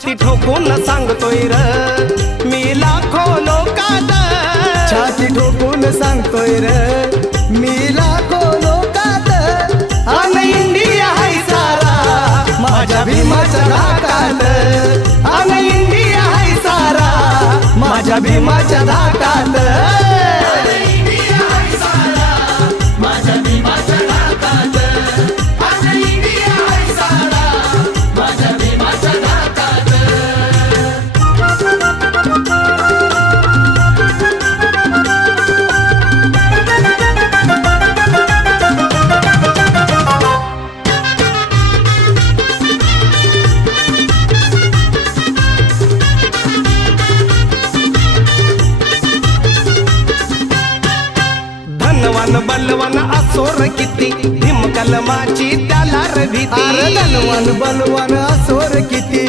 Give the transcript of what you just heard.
छाती ठोकून सांगतोय र मी लाखो लोकात, छाती ठोकून सांगतोय र मी लाखो लोकात, अन इंडिया हाय सारा माझ्या भीमाच्या धाकात, अन इंडिया हाय सारा माझ्या भीमाच्या धाकात. धनवान बलवान असोर किती भीम कलमाची त्याला र भीती. अरे धनवान बलवान असोर किती